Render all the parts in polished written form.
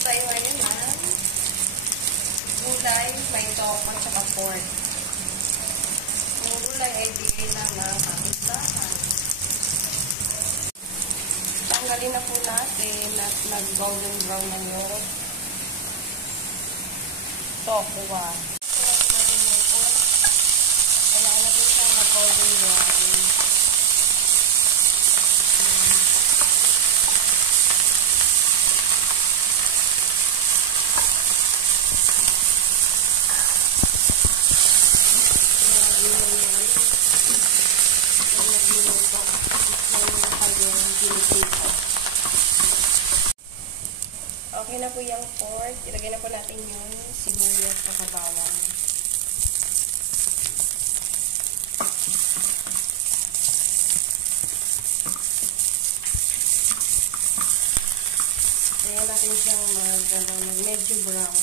tayo ngayon ng gulay, may tokwa, tsaka pork. Yung gulay ay bigay lang ng kapitbahay. Tanggalin na po natin at nag-golden brown na yung tokwa. Kailangan natin siyang mag-golden brown. Okay na po yung pork. Ilagay na po natin yung sibuyas at bawang. Ilagay natin siyang medyo brown.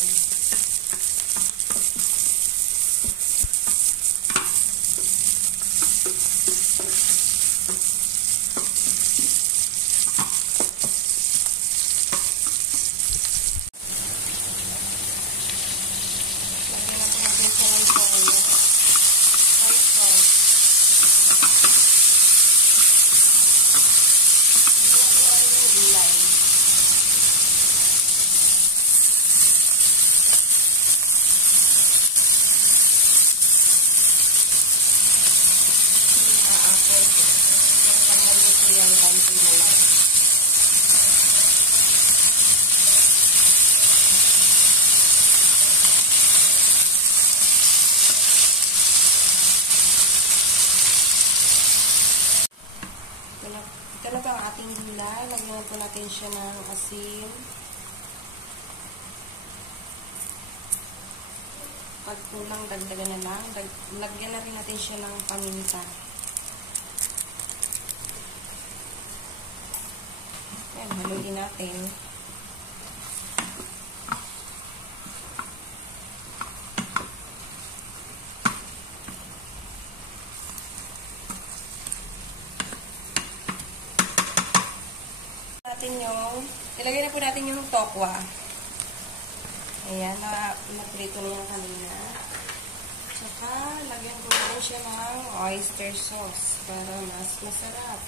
Ito na ba ang ating gulay? Lagyan po natin siya ng asin. Pag kulang, dagdagan na lang. Lagyan na rin natin siya ng paminta. Ayan, haluin natin. Ilagay na po natin yung tokwa. Ayan, na-prito na yan kanina. Tsaka, lagyan ko na siya ng oyster sauce para mas masarap.